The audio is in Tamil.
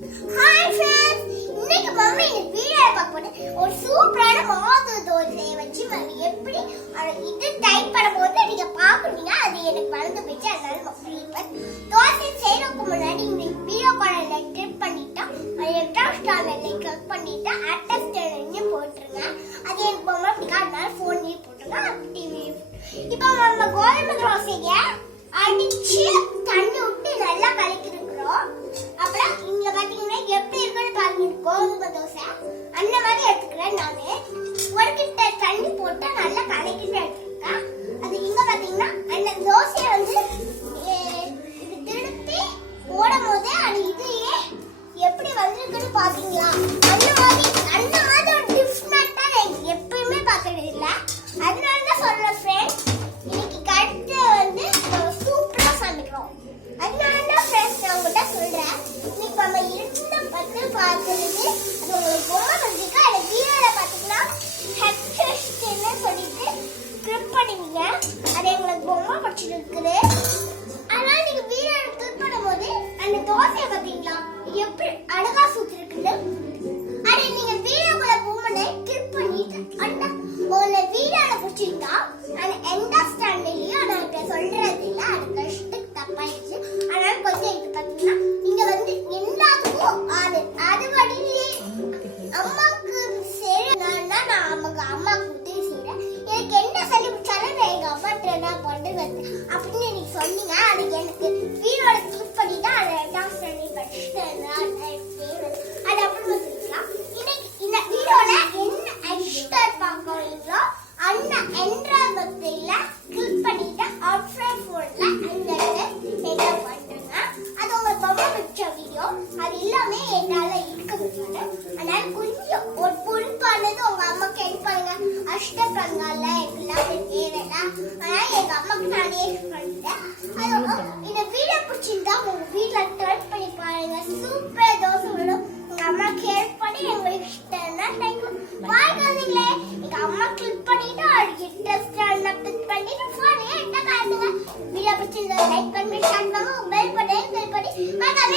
ஹாய் ஃப்ரெண்ட்ஸ், இன்னைக்கு மம்மி இந்த வீடியோ பார்க்க போறேன். ஒரு சூப்பரான மாவு தோசையை வச்சு மம்மி எப்படி இது டைப் பண்ணும்போது நீங்க பாக்குறீங்க. அது எனக்கு மறந்து போச்சு, அதனால மம்மி இப்ப தோசை செய்யறதுக்கு முன்னாடி இந்த வீடியோ கார்டுல கிளிக் பண்ணிட்டா ரெண்டாவது ஸ்டார்ல கிளிக் பண்ணிட்டா அட்டஸ்டர்னு போட்டுருங்க. அது எனக்கு ரொம்ப பிடிக்கும், அதனால போன்லயே போட்டுருங்க. டிவி இப்போ நம்ம கோதுமை தோசைய அடிச்சு தண்ணி விட்டு நல்லா கலக்கிருக்கிறோம். அப்புறம் இங்க பாத்தீங்கன்னா எப்படி இருக்குன்னு பாருங்க. கோதுமை தோசை அந்த மாதிரி எடுத்துக்கிறேன். நானு ஒரு கிட்ட தண்ணி போட்டு நல்லா கலக்கிட்டு எடுத்துருக்கேன். அது இங்க பாத்தீங்கன்னா அந்த தோசையை வந்து இது திருப்பி போடும் போது அது இதையே எப்படி வந்திருக்குன்னு பாத்தீங்களா? அந்த மாதிரி ஒரு டிஃப்ரெண்டா எனக்கு எப்பயுமே பார்த்தது இல்லை. அதனால தான் சொல்றேன் ஃப்ரெண்ட்ஸ், இன்னைக்கு கரெக்ட் வந்து சூப்பரா சமைக்கிறோம். அதனால தான் ஃப்ரெண்ட்ஸ் நான் உங்கள்கிட்ட சொல்றேன். இன்னைக்கு நம்ம இருந்த பத்து பார்க்கறது அது உங்களுக்கு ரொம்ப பிடிச்சிருக்கா. அந்த வீடியோல பாத்தீங்கன்னா ஹெப்டஸ்ட்னு சொல்லிட்டு கிளிக் பண்ணுவீங்க. அது எங்களுக்கு ரொம்ப பிடிச்சிருக்குது. அதனால நீங்க வீடியோ கிளிக் பண்ணும்போது அந்த தோசையை பாத்தீங்களா எப்படி அழகா சுத்திருக்குது. அதை நீங்க வீடியோக்குள்ள போகும்போது கிளிக் பண்ணிட்டு அந்த ஒரு வீடியோல பிடிச்சிருந்தா அந்த எந்த ஸ்டாண்ட்லயும் நான் இப்ப சொல்றது இல்லை, அது கஷ்டத்துக்கு தப்பாயிடுச்சு. அதனால கொஞ்சம் இது பாத்தீங்கன்னா நீங்க வந்து எல்லாத்துக்கும் அது வழியிலே அம்மாவுக்கு செய்யறேன்னா நான் அம்மாவுக்கு உதவி செய்யறேன். எனக்கு என்ன சொல்லி பிடிச்சாலும் நான் எங்க அம்மா நான் பண்ணுவேன் அப்படின்னு எனக்கு சொன்னீங்க. அது எனக்கு வீடியோட கிளிக் பண்ணிட்டா அதை ரெண்டாம் ஸ்டாண்ட் படிச்சுட்டு அது அப்புறமா சொல்லிக்கலாம். இன்னைக்கு இந்த வீடியோல என்ன எக்ஸ்டர் பார்க்கறீங்களோ அந்த என்ட்ரல் பத்தில கிளிக் பண்ணிட்டு அவுட்ஃபைட் போன்ல அந்த என்டர் பண்ணுங்க. அது உங்களுக்கு ரொம்ப பிடிச்ச வீடியோ. அது எல்லாமே என்னால இருக்க முடியாது. அதனால கொஞ்சம் ஒரு பொறுப்பானது உங்க அம்மாக்கு ஹெல்ப் பண்ணுங்க. அஷ்டபங்கால எல்லாம் தேவையில்ல. அதனால எங்க அம்மாக்கு நானே ஹெல்ப் பண்ணிட்டேன். இந்த வீடியோ பிடிச்சிருந்தா உங்க வீட்டுல ட்ரை பண்ணி பாருங்க. சூப்பர் தோசை வரும். உங்க அம்மாக்கு ஹெல்ப் பண்ணி எங்களுக்கு இஷ்டம்னா வாழ்க்கைங்களே எங்க அம்மா கிளிக் பண்ணிட்டு இன்ட்ரெஸ்ட் கிளிக் பண்ணிட்டு போனே என்ன காட்டுங்க. வீடியோ பிடிச்சிருந்தா லைக் பண்ணி ஷேர் பண்ணுங்க. பெல் பட்டன் மறக்காம